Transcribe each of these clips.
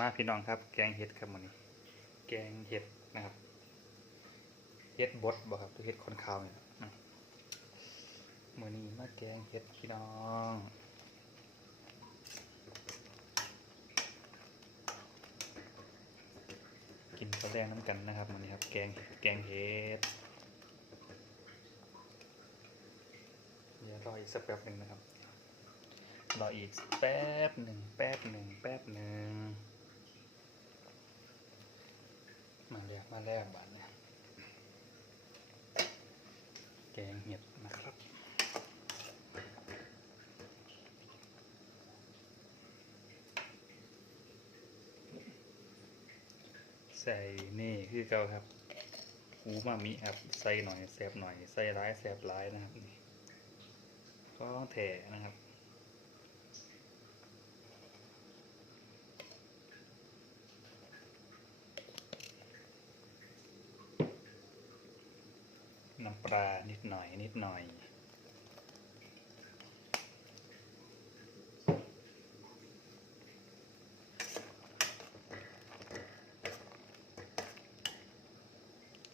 มาพี่น้องครับ แกงเห็ดครับมื้อนี้ แกงเห็ดนะครับเห็ดบดบ่ครับเห็ดคนขาวเนี่ยมมื้อนี้มาแกงเห็ดพี่น้องกินข้าวแดงน้ำกันนะครับมื้อนี้ครับ แกงเห็ดแกงเห็ดเดี๋ยวรออีกสักแป๊บหนึ่งนะครับรออีกแป๊บหนึ่งแป๊บหนึ่งแป๊บหนึ่ง มาแล้วมาแล้วบาทเนี่ยแกงเห็ดนะครับใส่นี่คือเก่าครับหูมามิครับใส่หน่อยแสบหน่อยใส่ร้ายแสบร้ายนะครับนี่ก็แถนะครับ ปลานิดหน่อยนิดหน่อย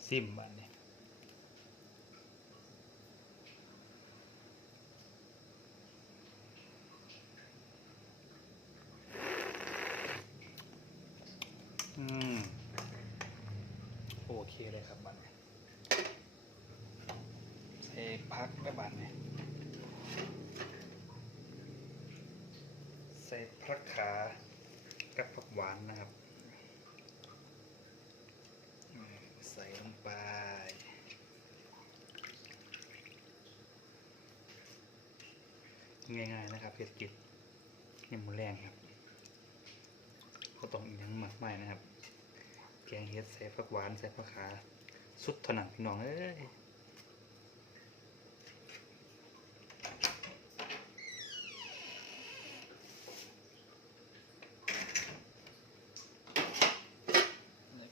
ซิมบ้านนี้อืม โอเคเลยครับบ้านนี้ใส่ พักได้บ้านนี้ใส่พักขากับผักหวานนะครับ ใส่ลงไปง่ายๆนะครับเผ็ดกิบนี่หมูแรงครับก็ต้องอีกยังมากมายนะครับ แกงเห็ดใส่ผักหวานใส่ผักขา สุดถนัดพี่น้องเอ้ยแล้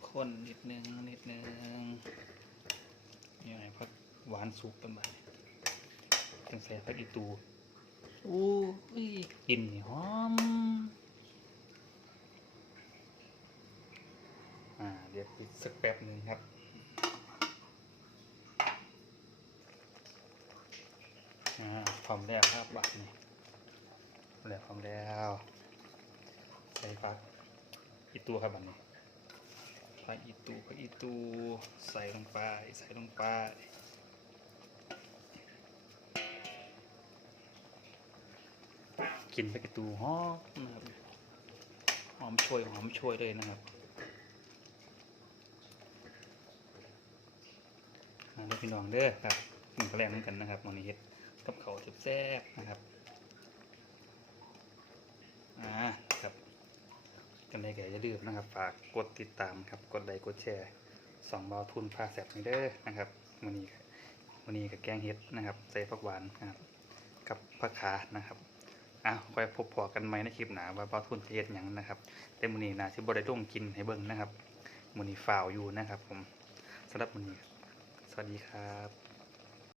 ว ก็คนนิดนึงนิดนึงยังไงผักหวานสุกเป็นแบบต้องใส่ผักอีตูอู้ยกลิ่นนี่หอมอ่าเดี๋ยวปิดสักแป๊บหนึ่งครับอ่าพร้อมแล้วครับบัตรนี่แล้วพร้อมแล้วใส่ฟักอีตูครับบัตรนี้ ฟักอีตูฟักอีตูใส่ลงไปใส่ลงไปกินไปกระตูหอมนะครับหอมโชยหอมโชยเลยนะครับมาเลยพี่น้องเด้อครับกินกระแลงเหมือนกันนะครับวันนี้เฮ็ดกับเขาวแซ่บๆนะครับอ่าครับกันได้แก่อย่าลืม นะครับ ฝากกดติดตามครับ กดไลค์กดแชร์สองบาทุนพาแสบนี่เด้อนะครับวันนี้วันนี้กับแกงเฮ็ดนะครับใส่ผักหวานนะครับกับผักขานะครับอะคอยพบพอกันใหมในคลิปหน้าว่าบาทุนจะเฮ็ดยังนะครับแต่มื้อนี้น่าสิบ่ได้ลงกินให้เบิ่งนะครับมื้อนี้ฝ่าวอยู่นะครับ ผมสำหรับมื้อนี้ สวัสดีครับ